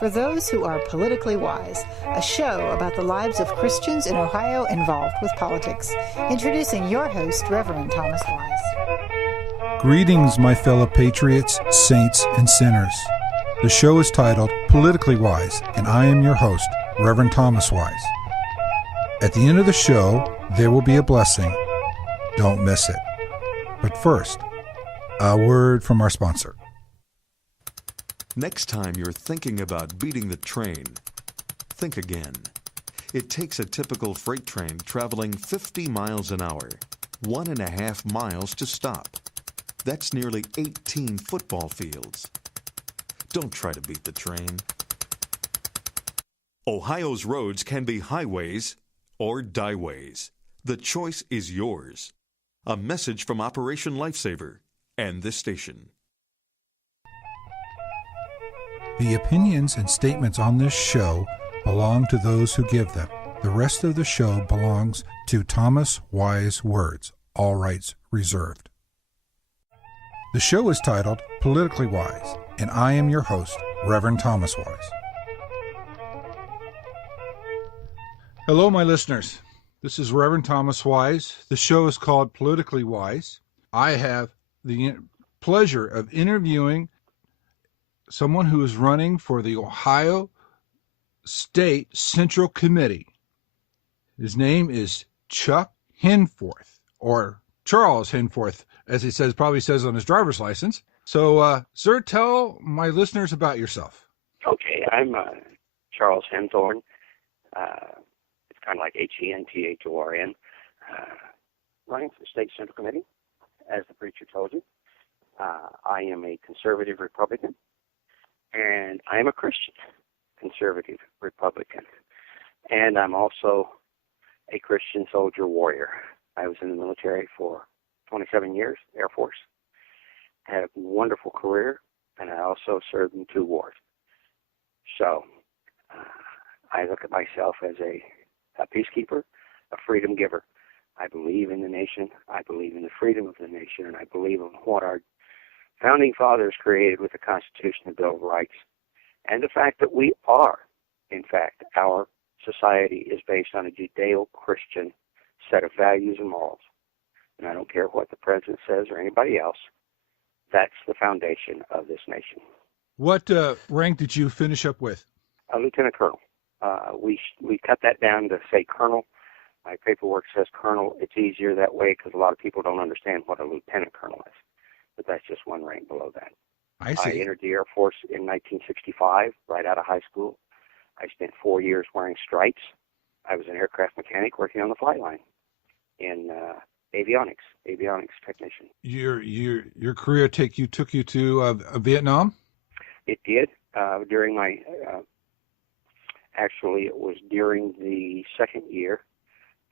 for those who are politically wise, a show about the lives of Christians in Ohio involved with politics. Introducing your host, Reverend Thomas Wise. Greetings, my fellow patriots, saints, and sinners. The show is titled Politically Wise, and I am your host, Reverend Thomas Wise. At the end of the show, there will be a blessing. Don't miss it. But first, a word from our sponsor. Next time you're thinking about beating the train, think again. It takes a typical freight train traveling 50 miles an hour, 1.5 miles to stop. That's nearly 18 football fields. Don't try to beat the train. Ohio's roads can be highways or dieways. The choice is yours. A message from Operation Lifesaver and this station. The opinions and statements on this show belong to those who give them. The rest of the show belongs to Thomas Wise Words, all rights reserved. The show is titled Politically Wise, and I am your host, Reverend Thomas Wise. Hello, my listeners. This is Reverend Thomas Wise. The show is called Politically Wise. I have the pleasure of interviewing someone who is running for the Ohio State Central Committee. His name is Chuck Henthorn, or Charles Henthorn, as he probably says on his driver's license. So, sir, tell my listeners about yourself. Okay, I'm Charles Henthorn. It's kind of like Henthorn. Running for the State Central Committee, as the preacher told you. I am a conservative Republican. And I am a Christian conservative Republican. And I'm also a Christian soldier warrior. I was in the military for 27 years, Air Force. I had a wonderful career, and I also served in 2 wars. So I look at myself as a peacekeeper, a freedom giver. I believe in the nation. I believe in the freedom of the nation, and I believe in what our Founding Fathers created with the Constitution and Bill of Rights, and the fact that we are, in fact, our society is based on a Judeo-Christian set of values and morals. And I don't care what the president says or anybody else, that's the foundation of this nation. What rank did you finish up with? A lieutenant colonel. We cut that down to say colonel. My paperwork says colonel. It's easier that way because a lot of people don't understand what a lieutenant colonel is. But that's just one rank below that. I see. I entered the Air Force in 1965, right out of high school. I spent 4 years wearing stripes. I was an aircraft mechanic working on the flight line in avionics technician. Your career took you to Vietnam? It did. During my, actually it was during the second year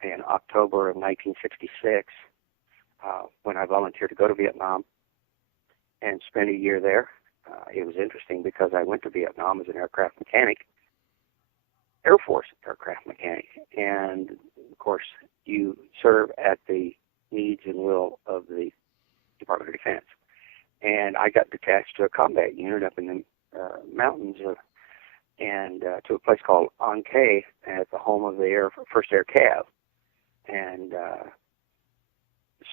in October of 1966 when I volunteered to go to Vietnam and spent a year there. It was interesting because I went to Vietnam as an aircraft mechanic, Air Force aircraft mechanic, and of course you serve at the needs and will of the Department of Defense. And I got detached to a combat unit up in the mountains and to a place called Anke at the home of the 1st Air Cav, and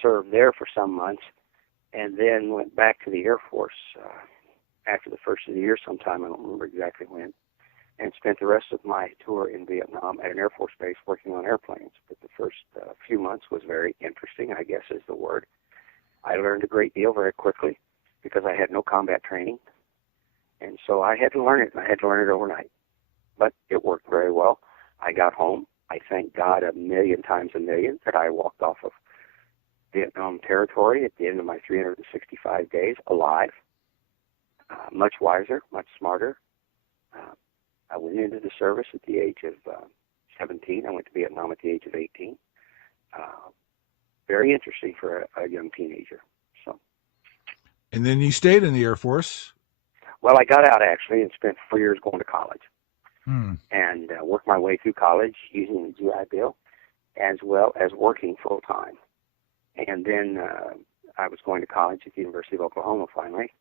served there for some months. And then went back to the Air Force after the first of the year sometime, I don't remember exactly when, and spent the rest of my tour in Vietnam at an Air Force base working on airplanes. But the first few months was very interesting, I guess is the word. I learned a great deal very quickly because I had no combat training. And so I had to learn it, and I had to learn it overnight. But it worked very well. I got home. I thank God a million times a million that I walked off of Vietnam territory at the end of my 365 days alive, much wiser, much smarter. I went into the service at the age of 17. I went to Vietnam at the age of 18. Very interesting for a young teenager. So. And then you stayed in the Air Force? Well, I got out actually and spent 4 years going to college. And worked my way through college using the GI Bill as well as working full-time. And then I was going to college at the University of Oklahoma finally,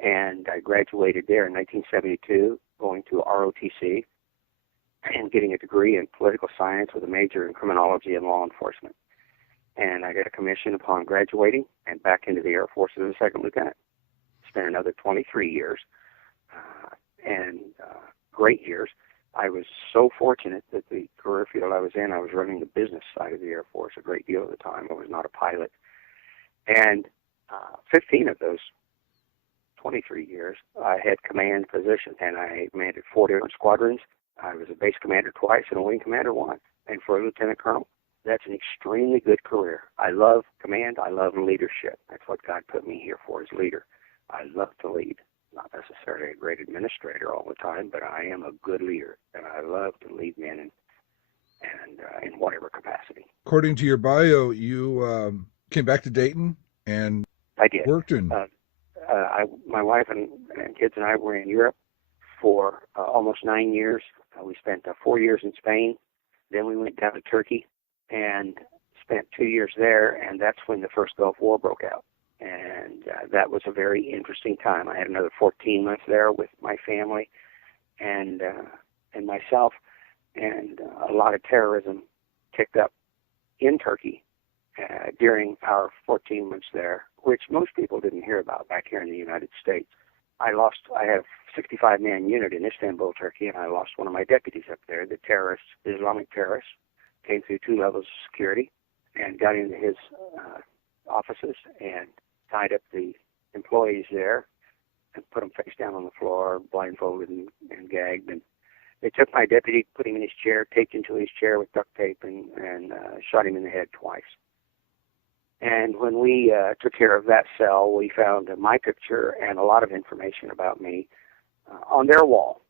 and I graduated there in 1972 going to ROTC and getting a degree in political science with a major in criminology and law enforcement. And I got a commission upon graduating and back into the Air Force as a second lieutenant. Spent another 23 years, and great years. I was so fortunate that the career field I was in, I was running the business side of the Air Force a great deal of the time. I was not a pilot. And 15 of those 23 years, I had command position, and I commanded 4 different squadrons. I was a base commander twice and a wing commander once. And for a lieutenant colonel, that's an extremely good career. I love command. I love leadership. That's what God put me here for, as leader. I love to lead. Not necessarily a great administrator all the time, but I am a good leader, and I love to lead men and in whatever capacity. According to your bio, you came back to Dayton and I did. Worked in. My wife and kids and I were in Europe for almost 9 years. We spent 4 years in Spain. Then we went down to Turkey and spent 2 years there, and that's when the first Gulf War broke out. And that was a very interesting time. I had another 14 months there with my family and myself, and a lot of terrorism kicked up in Turkey during our 14 months there, which most people didn't hear about back here in the United States. I had a 65-man unit in Istanbul, Turkey, and I lost one of my deputies up there. The terrorists, the Islamic terrorists, came through 2 levels of security and got into his offices and tied up the employees there and put them face down on the floor, blindfolded and gagged. And they took my deputy, put him in his chair, taped him to his chair with duct tape, and shot him in the head twice. And when we took care of that cell, we found my picture and a lot of information about me on their wall.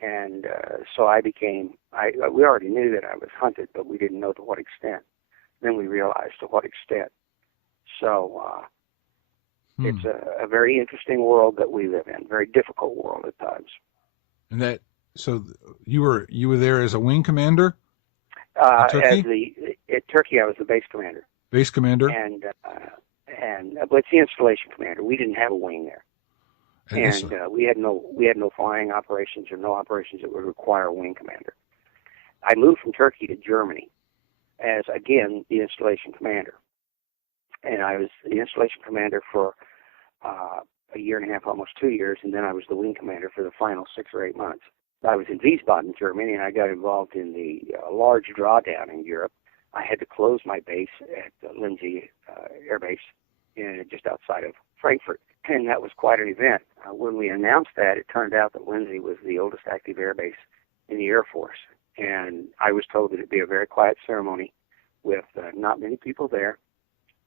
And so we already knew that I was hunted, but we didn't know to what extent. Then we realized to what extent. So it's a very interesting world that we live in, very difficult world at times. And so you were there as a wing commander? Turkey? At Turkey, I was the base commander. Base commander? But it's the installation commander. We didn't have a wing there. And we had no flying operations or no operations that would require a wing commander. I moved from Turkey to Germany as, again, the installation commander. And I was the installation commander for a year and a half, almost 2 years, and then I was the wing commander for the final 6 or 8 months. I was in Wiesbaden, Germany, and I got involved in the large drawdown in Europe. I had to close my base at Lindsey Air Base just outside of Frankfurt, and that was quite an event. When we announced that, it turned out that Lindsey was the oldest active air base in the Air Force, and I was told that it would be a very quiet ceremony with not many people there,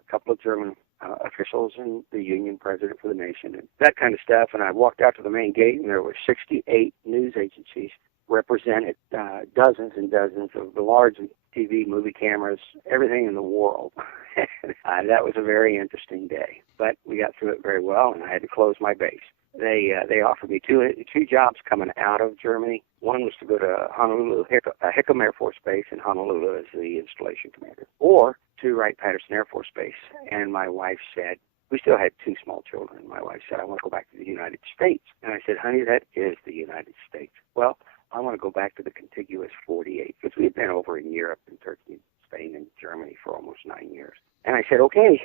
a couple of German officials and the union president for the nation, and that kind of stuff. And I walked out to the main gate, and there were 68 news agencies represented, dozens and dozens of the large TV, movie cameras, everything in the world. That was a very interesting day, but we got through it very well, and I had to close my base. They offered me two jobs coming out of Germany. One was to go to Honolulu, Hickam Air Force Base in Honolulu as the installation commander, or to Wright-Patterson Air Force Base. And my wife said, we still had 2 small children. My wife said, I want to go back to the United States. And I said, honey, that is the United States. Well, I want to go back to the contiguous 48, because we had been over in Europe and Turkey, Spain, and Germany for almost 9 years. And I said, okay.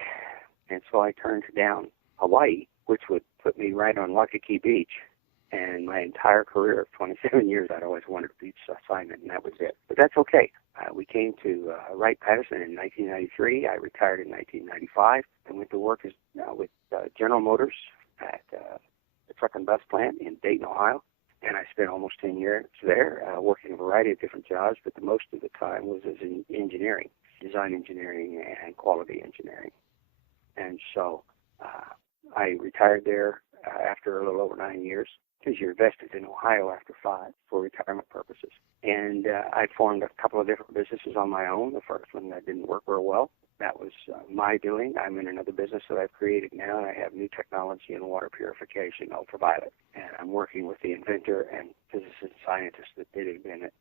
And so I turned down Hawaii, which would put me right on Waikiki Beach. And my entire career of 27 years, I'd always wanted a beach assignment, and that was it. But that's okay. We came to Wright-Patterson in 1993. I retired in 1995 and went to work with General Motors at the truck and bus plant in Dayton, Ohio. And I spent almost 10 years there working a variety of different jobs, but the most of the time was as in engineering, design engineering and quality engineering. And so I retired there after a little over 9 years, because you're vested in Ohio after 5 for retirement purposes. And I formed a couple of different businesses on my own. The first one that didn't work very well. That was my doing. I'm in another business that I've created now, and I have new technology in water purification, ultraviolet. And I'm working with the inventor and physicist and scientist that did invent it,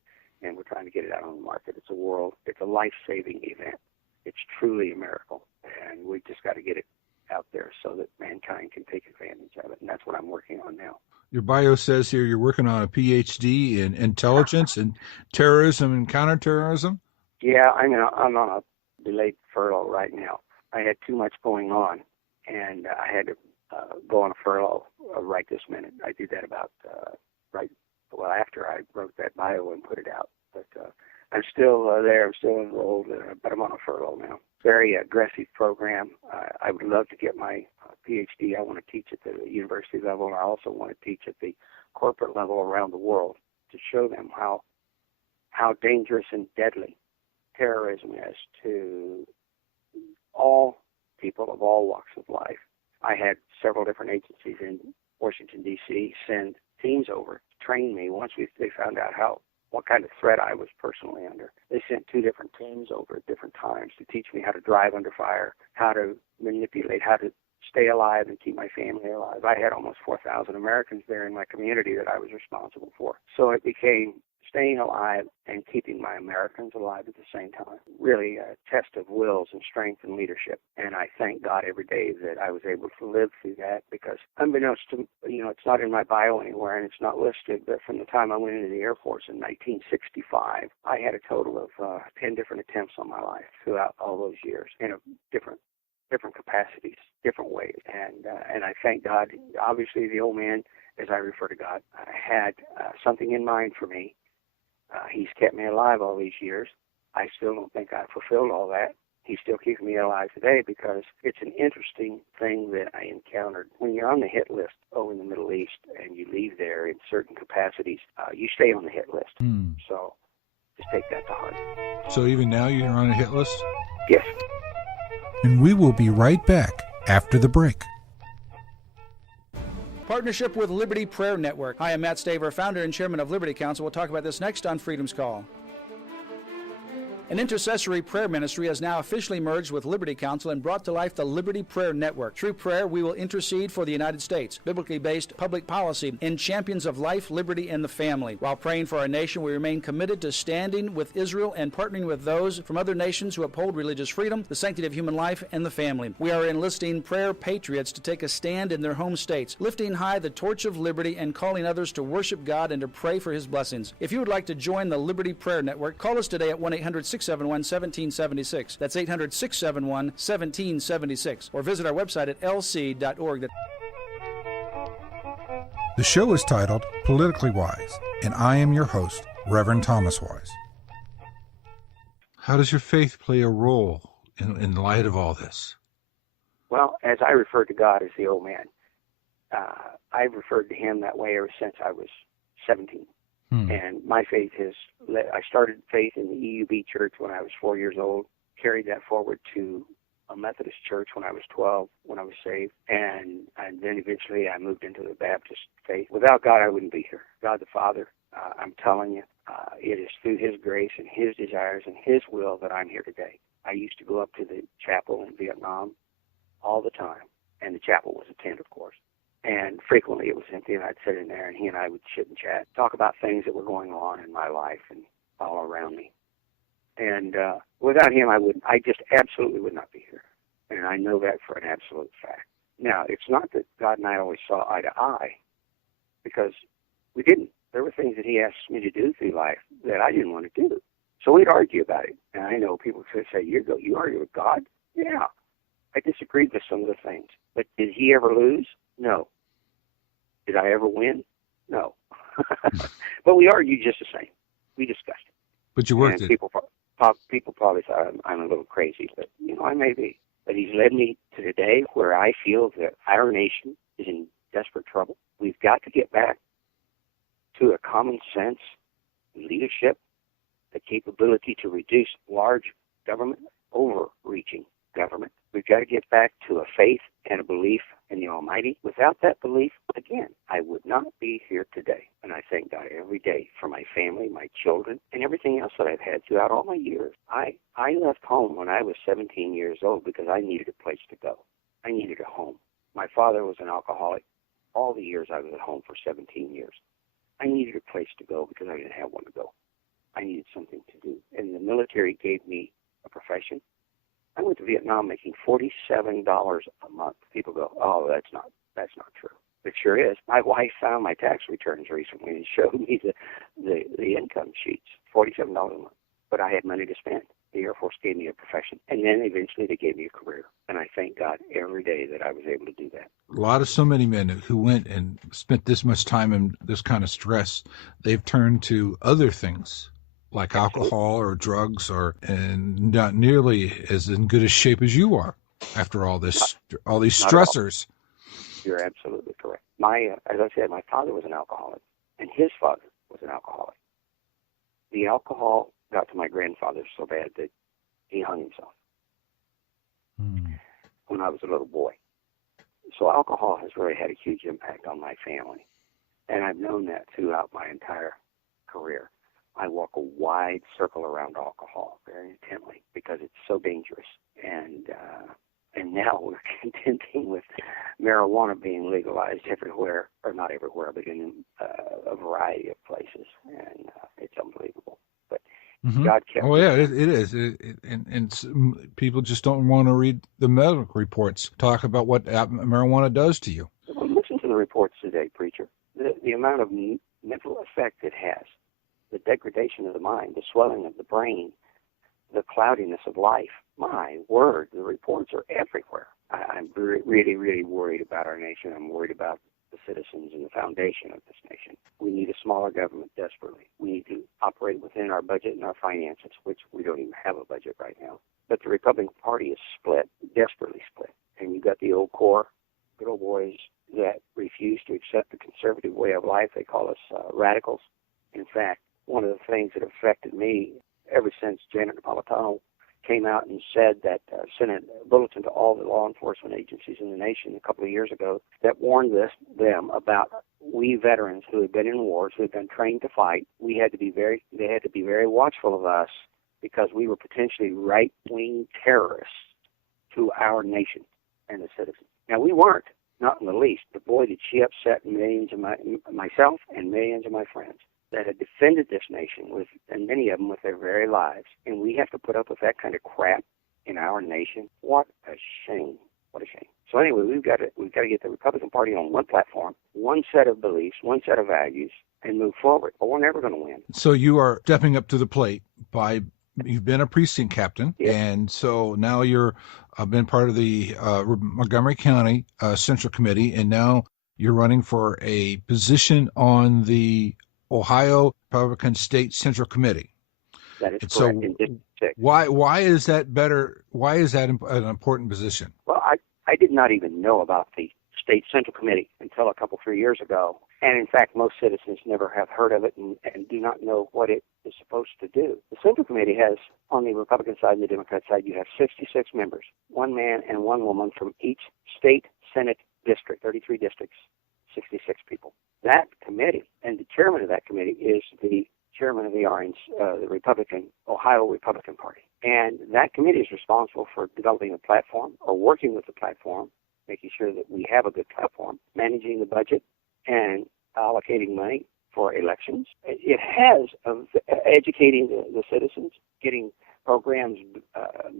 and we're trying to get it out on the market. It's a life-saving event. It's truly a miracle, and we just got to get it out there so that mankind can take advantage of it, and that's what I'm working on now. Your bio says here you're working on a PhD in intelligence and terrorism and counterterrorism. Yeah, I'm on a delayed furlough right now. I had too much going on, and I had to go on a furlough right this minute. I did that about after I wrote that bio and put it out. But I'm still there. I'm still enrolled, but I'm on a furlough now. Very aggressive program. I would love to get my PhD. I want to teach at the university level, and I also want to teach at the corporate level around the world to show them how dangerous and deadly terrorism is to all people of all walks of life. I had several different agencies in Washington, D.C. send teams over to train me once they found out what kind of threat I was personally under. They sent 2 different teams over at different times to teach me how to drive under fire, how to manipulate, how to stay alive and keep my family alive. I had almost 4,000 Americans there in my community that I was responsible for. So it became staying alive and keeping my Americans alive at the same time. Really a test of wills and strength and leadership. And I thank God every day that I was able to live through that, because unbeknownst to, it's not in my bio anywhere and it's not listed, but from the time I went into the Air Force in 1965, I had a total of 10 different attempts on my life throughout all those years in different capacities, different ways. And I thank God. Obviously, the old man, as I refer to God, had something in mind for me. He's kept me alive all these years. I still don't think I've fulfilled all that. He's still keeping me alive today, because it's an interesting thing that I encountered. When you're on the hit list over in the Middle East and you leave there in certain capacities, you stay on the hit list. So just take that to heart. So even now you're on a hit list? Yes. And we will be right back after the break. Partnership with Liberty Prayer Network. Hi, I'm Matt Staver, founder and chairman of Liberty Council. We'll talk about this next on Freedom's Call. An intercessory prayer ministry has now officially merged with Liberty Council and brought to life the Liberty Prayer Network. Through prayer, we will intercede for the United States, biblically based public policy, and champions of life, liberty, and the family. While praying for our nation, we remain committed to standing with Israel and partnering with those from other nations who uphold religious freedom, the sanctity of human life, and the family. We are enlisting prayer patriots to take a stand in their home states, lifting high the torch of liberty and calling others to worship God and to pray for His blessings. If you would like to join the Liberty Prayer Network, call us today at 1-800-671-1776. That's 800-671-1776. Or visit our website at lc.org. The show is titled Politically Wise, and I am your host, Reverend Thomas Wise. How does your faith play a role in light of all this? Well, as I refer to God as the old man, I've referred to Him that way ever since I was 17. And my faith I started faith in the EUB church when I was 4 years old, carried that forward to a Methodist church when I was 12, when I was saved, and then eventually I moved into the Baptist faith. Without God, I wouldn't be here. God the Father, I'm telling you, it is through His grace and His desires and His will that I'm here today. I used to go up to the chapel in Vietnam all the time, and the chapel was a tent, of course. And frequently it was empty, and I'd sit in there, and he and I would chit and chat, talk about things that were going on in my life and all around me. And without him, I just absolutely would not be here. And I know that for an absolute fact. Now, it's not that God and I always saw eye to eye, because we didn't. There were things that He asked me to do through life that I didn't want to do. So we'd argue about it. And I know people could say, you argue with God? Yeah. I disagreed with some of the things. But did He ever lose? No. Did I ever win? No. But we argued just the same. We discussed it. But you worked it. People probably thought I'm a little crazy, but I may be. But He's led me to today where I feel that our nation is in desperate trouble. We've got to get back to a common sense leadership, the capability to reduce large government, overreaching government. We've got to get back to a faith and a belief in the Almighty. Without that belief, again, I would not be here today. And I thank God every day for my family, my children, and everything else that I've had throughout all my years. I left home when I was 17 years old because I needed a place to go. I needed a home. My father was an alcoholic all the years I was at home for 17 years. I needed a place to go because I didn't have one to go. I needed something to do. And the military gave me a profession. I went to Vietnam making $47 a month. People go, oh, that's not true. It sure is. My wife found my tax returns recently and showed me the income sheets, $47 a month. But I had money to spend. The Air Force gave me a profession, and then eventually they gave me a career. And I thank God every day that I was able to do that. So many men who went and spent this much time in this kind of stress, they've turned to other things like alcohol or drugs, and not nearly as in good a shape as you are after all these stressors. You're absolutely correct. As I said, my father was an alcoholic, and his father was an alcoholic. The alcohol got to my grandfather so bad that he hung himself when I was a little boy. So alcohol has really had a huge impact on my family, and I've known that throughout my entire career. I walk a wide circle around alcohol very intently because it's so dangerous. And now we're contending with marijuana being legalized everywhere, or not everywhere, but in a variety of places, and it's unbelievable. But God kept. Oh yeah, it is, and people just don't want to read the medical reports talk about what marijuana does to you. Well, listen to the reports today, preacher. The amount of mental effect it has, the degradation of the mind, the swelling of the brain, the cloudiness of life. My word, the reports are everywhere. I'm really, really worried about our nation. I'm worried about the citizens and the foundation of this nation. We need a smaller government desperately. We need to operate within our budget and our finances, which we don't even have a budget right now. But the Republican Party is split, desperately split. And you've got the old core, good old boys that refuse to accept the conservative way of life. They call us radicals. In fact, one of the things that affected me ever since Janet Napolitano came out and said that, sent a bulletin to all the law enforcement agencies in the nation a couple of years ago that warned them about we veterans who had been in wars, who had been trained to fight. They had to be very watchful of us because we were potentially right-wing terrorists to our nation and the citizens. Now, we weren't, not in the least, but boy, did she upset millions of myself and millions of my friends that had defended this nation and many of them with their very lives. And we have to put up with that kind of crap in our nation. What a shame. What a shame. So anyway, we've got to get the Republican Party on one platform, one set of beliefs, one set of values, and move forward. But we're never going to win. So you are stepping up to the plate you've been a precinct captain, yes. And so now you're been part of the Montgomery County Central Committee, and now you're running for a position on the Ohio Republican State Central Committee. That is correct. So in District 6. Why is that better? Why is that an important position? Well, I did not even know about the State Central Committee until a couple, 3 years ago. And in fact, most citizens never have heard of it and do not know what it is supposed to do. The Central Committee has, on the Republican side and the Democrat side, you have 66 members, one man and one woman from each state Senate district, 33 districts, 66 people. That committee, and the chairman of that committee is the chairman of the Ohio Republican Party. And that committee is responsible for developing a platform or working with the platform, making sure that we have a good platform, managing the budget, and allocating money for elections. It has educating the citizens, getting programs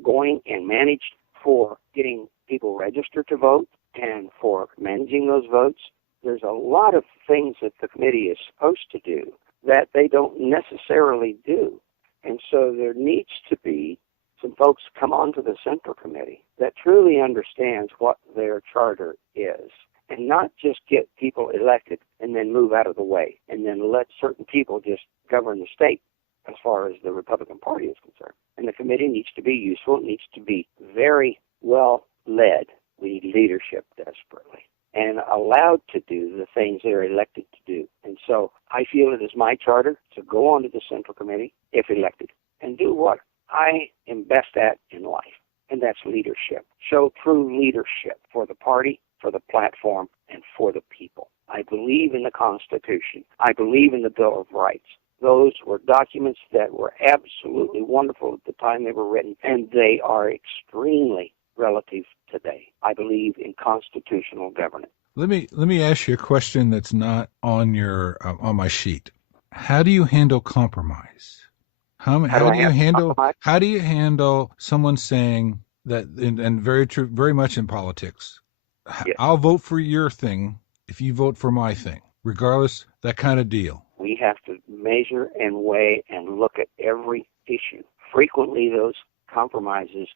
going and managed for getting people registered to vote and for managing those votes. There's a lot of things that the committee is supposed to do that they don't necessarily do. And so there needs to be some folks come onto the Central Committee that truly understands what their charter is, and not just get people elected and then move out of the way and then let certain people just govern the state as far as the Republican Party is concerned. And the committee needs to be useful. It needs to be very well led. We need leadership desperately and allowed to do the things they're elected to do. And so I feel it is my charter to go on to the Central Committee, if elected, and do what I am best at in life, and that's leadership. Show true leadership for the party, for the platform, and for the people. I believe in the Constitution. I believe in the Bill of Rights. Those were documents that were absolutely wonderful at the time they were written, and they are extremely relative today. I believe in constitutional governance. Let me ask you a question that's not on your on my sheet. How do you handle compromise? How do you handle someone saying that, and very true, very much in politics? Yes. I'll vote for your thing, if you vote for my thing, regardless, that kind of deal? We have to measure and weigh and look at every issue. Frequently, those compromises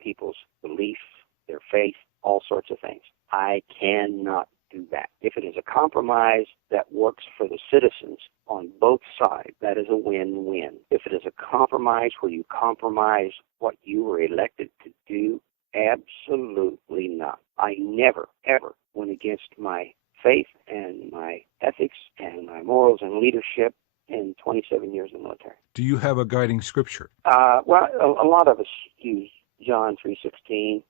people's beliefs, their faith, all sorts of things. I cannot do that. If it is a compromise that works for the citizens on both sides, that is a win-win. If it is a compromise where you compromise what you were elected to do, absolutely not. I never, ever went against my faith and my ethics and my morals and leadership in 27 years in the military. Do you have a guiding scripture? Well, a lot of us use John 3:16.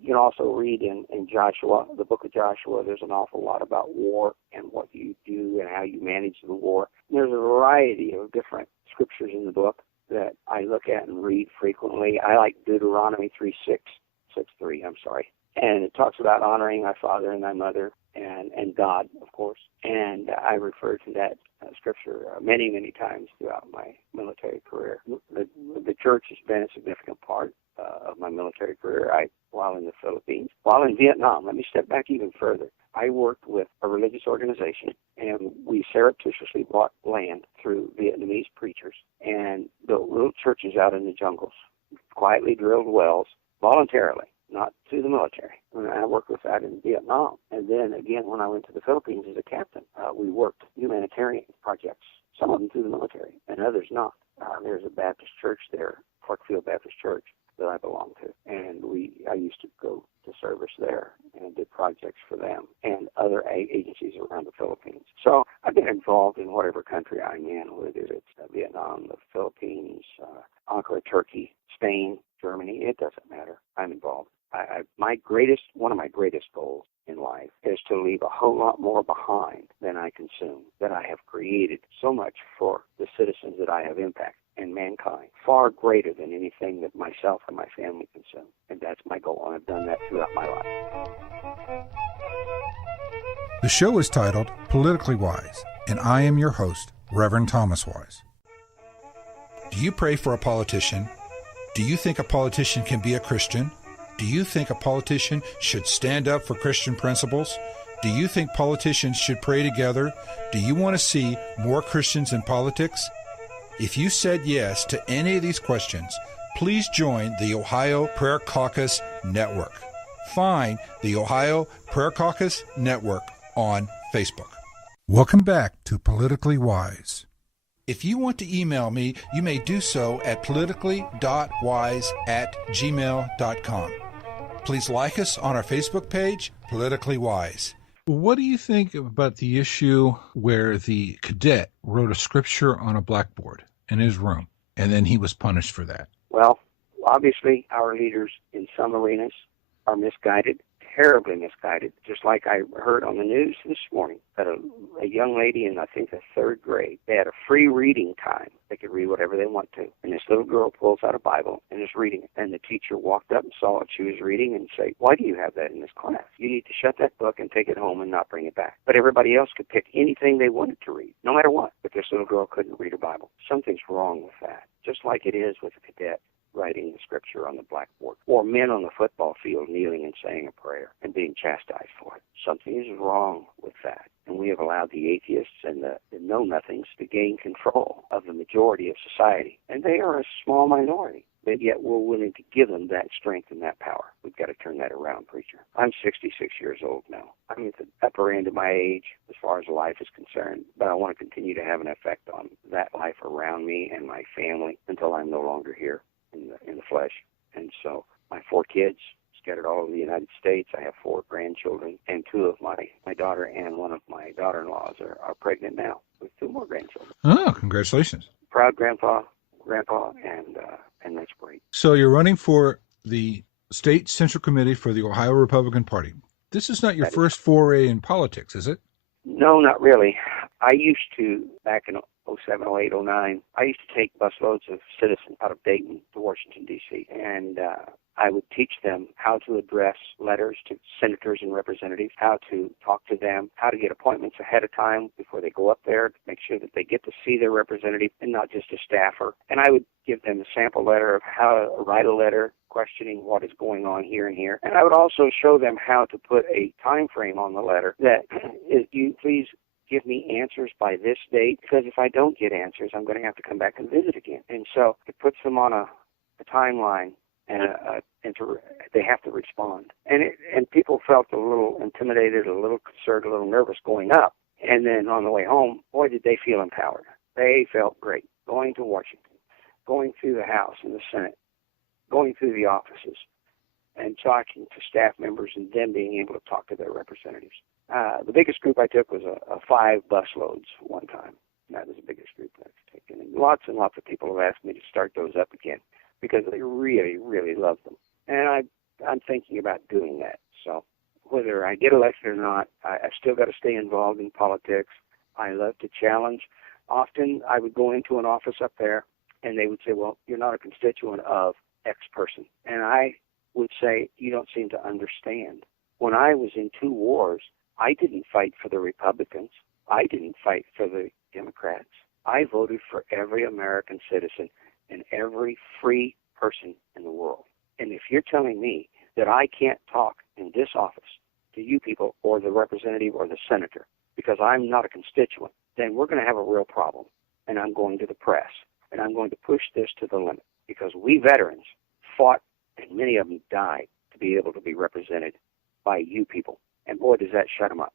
You can also read in Joshua, the book of Joshua, there's an awful lot about war and what you do and how you manage the war. There's a variety of different scriptures in the book that I look at and read frequently. I like Deuteronomy 3:6-3, and it talks about honoring thy father and thy mother and God, of course. And I refer to that scripture many, many times throughout my military career. The church has been a significant part of my military career. While in the Philippines, while in Vietnam, let me step back even further. I worked with a religious organization, and we surreptitiously bought land through Vietnamese preachers and built little churches out in the jungles, quietly drilled wells, voluntarily, not to the military. And I worked with that in Vietnam. And then again, when I went to the Philippines as a captain, we worked humanitarian projects, some of them through the military and others not. There's a Baptist church there, Clarkfield Baptist Church, that I belong to. And I used to go to service there and did projects for them and other agencies around the Philippines. So I've been involved in whatever country I'm in, whether it's Vietnam, the Philippines, Ankara, Turkey, Spain, Germany. It doesn't matter. I'm involved. One of my greatest goals in life is to leave a whole lot more behind than I consume, that I have created so much for the citizens that I have impacted and mankind, far greater than anything that myself and my family consume. And that's my goal, and I've done that throughout my life. The show is titled Politically Wise, and I am your host, Reverend Thomas Wise. Do you pray for a politician? Do you think a politician can be a Christian? Do you think a politician should stand up for Christian principles? Do you think politicians should pray together? Do you want to see more Christians in politics? If you said yes to any of these questions, please join the Ohio Prayer Caucus Network. Find the Ohio Prayer Caucus Network on Facebook. Welcome back to Politically Wise. If you want to email me, you may do so at politically.wise@gmail.com. Please like us on our Facebook page, Politically Wise. What do you think about the issue where the cadet wrote a scripture on a blackboard in his room, and then he was punished for that? Well, obviously, our leaders in some arenas are misguided, terribly misguided, just like I heard on the news this morning that a young lady in, I think, the third grade, they had a free reading time. They could read whatever they want to. And this little girl pulls out a Bible and is reading it. And the teacher walked up and saw what she was reading and said, "Why do you have that in this class? You need to shut that book and take it home and not bring it back." But everybody else could pick anything they wanted to read, no matter what. But this little girl couldn't read her Bible. Something's wrong with that, just like it is with a cadet writing the scripture on the blackboard, or men on the football field kneeling and saying a prayer and being chastised for it. Something is wrong with that. And we have allowed the atheists and the know-nothings to gain control of the majority of society. And they are a small minority, but yet we're willing to give them that strength and that power. We've got to turn that around, preacher. I'm 66 years old now. I'm at the upper end of my age as far as life is concerned, but I want to continue to have an effect on that life around me and my family until I'm no longer here in the flesh. And so my 4 kids scattered all over the United States. I have 4 grandchildren, and 2 of my daughter and one of my daughter-in-laws are pregnant now with 2 more grandchildren. Oh, congratulations. Proud grandpa, and that's great. So you're running for the State Central Committee for the Ohio Republican Party. This is not your first foray in politics, is it? No, not really. I used to, back in 07, 08, 09, I used to take busloads of citizens out of Dayton to Washington, D.C., and I would teach them how to address letters to senators and representatives, how to talk to them, how to get appointments ahead of time before they go up there to make sure that they get to see their representative and not just a staffer. And I would give them a sample letter of how to write a letter questioning what is going on here and here. And I would also show them how to put a time frame on the letter that you please give me answers by this date, because if I don't get answers, I'm going to have to come back and visit again. And so it puts them on a timeline, and they have to respond. And people felt a little intimidated, a little concerned, a little nervous going up. And then on the way home, boy, did they feel empowered. They felt great going to Washington, going through the House and the Senate, going through the offices, and talking to staff members and them being able to talk to their representatives. The biggest group I took was a 5 busloads one time. That was the biggest group I've taken. And lots of people have asked me to start those up again because they really, really love them. And I'm thinking about doing that. So whether I get elected or not, I've still got to stay involved in politics. I love to challenge. Often I would go into an office up there, and they would say, well, you're not a constituent of X person. And I would say, you don't seem to understand. When I was in 2 wars, I didn't fight for the Republicans. I didn't fight for the Democrats. I voted for every American citizen and every free person in the world. And if you're telling me that I can't talk in this office to you people or the representative or the senator because I'm not a constituent, then we're going to have a real problem. And I'm going to the press, and I'm going to push this to the limit, because we veterans fought, and many of them died, to be able to be represented by you people. And boy, does that shut them up.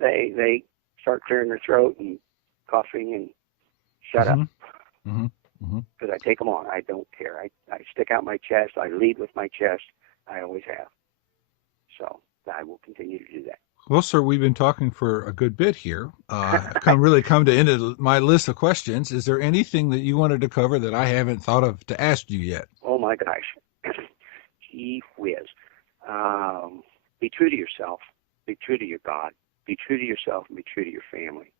They start clearing their throat and coughing and shut up. Because I take them on. I don't care. I stick out my chest. I lead with my chest. I always have. So I will continue to do that. Well, sir, we've been talking for a good bit here. I've come to end of my list of questions. Is there anything that you wanted to cover that I haven't thought of to ask you yet? Oh, my gosh. Gee whiz. Be true to yourself. Be true to your God. Be true to yourself and be true to your family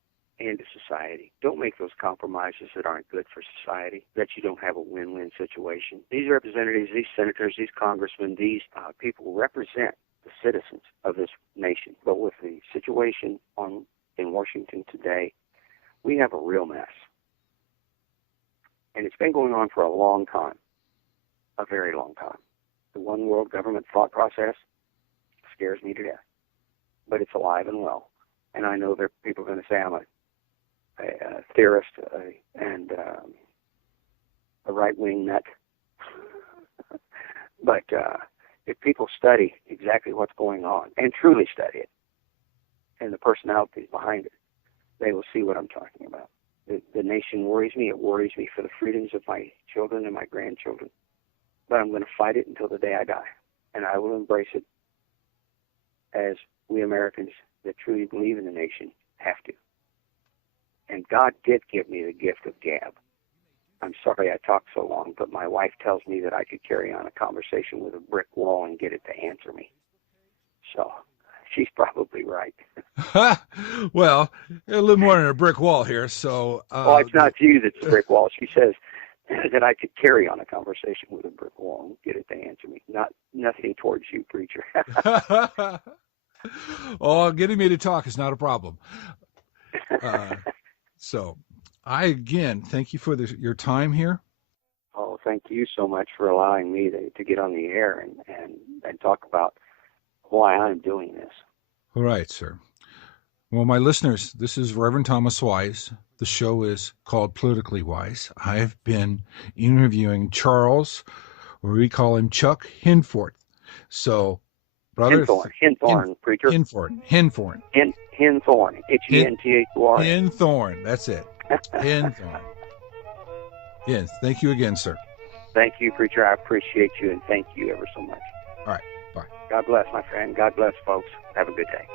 and to society. Don't make those compromises that aren't good for society, that you don't have a win-win situation. These representatives, these senators, these congressmen, these people represent the citizens of this nation. But with the situation in Washington today, we have a real mess. And it's been going on for a long time, a very long time. The one world government thought process scares me to death. But it's alive and well. And I know there are people going to say I'm a theorist and a right-wing nut. But if people study exactly what's going on and truly study it and the personalities behind it, they will see what I'm talking about. The nation worries me. It worries me for the freedoms of my children and my grandchildren. But I'm going to fight it until the day I die. And I will embrace it as we Americans that truly believe in the nation have to. And God did give me the gift of gab. I'm sorry I talked so long, but my wife tells me that I could carry on a conversation with a brick wall and get it to answer me. So she's probably right. Well, a little more than a brick wall here. So, well, it's not you that's a brick wall. She says that I could carry on a conversation with a brick wall and get it to answer me. Nothing towards you, preacher. Oh, getting me to talk is not a problem. So I, again, thank you for your time here. Oh, thank you so much for allowing me to get on the air and talk about why I'm doing this. All right, sir. Well, my listeners, this is Reverend Thomas Wise. The show is called Politically Wise. I've been interviewing Charles, or we call him Chuck Henthorn. So, brother, Henthorn, preacher. Henthorn. Henthorn. Henthorn. Henthorn. That's it. Henthorn. Yes. Thank you again, sir. Thank you, preacher. I appreciate you, and thank you ever so much. All right. Bye. God bless, my friend. God bless, folks. Have a good day.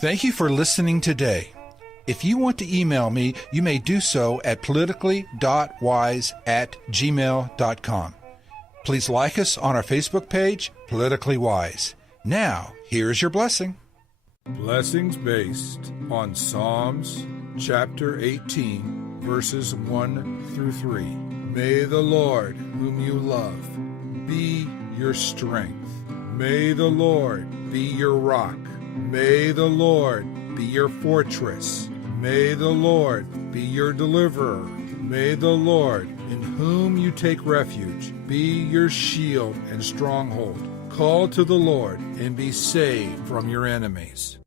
Thank you for listening today. If you want to email me, you may do so at politically.wise@gmail.com. Please like us on our Facebook page, Politically Wise. Now, here's your blessing. Blessings based on Psalms chapter 18, verses 1 through 3. May the Lord, whom you love, be your strength. May the Lord be your rock. May the Lord be your fortress. May the Lord be your deliverer. May the Lord, in whom you take refuge, be your shield and stronghold. Call to the Lord and be saved from your enemies.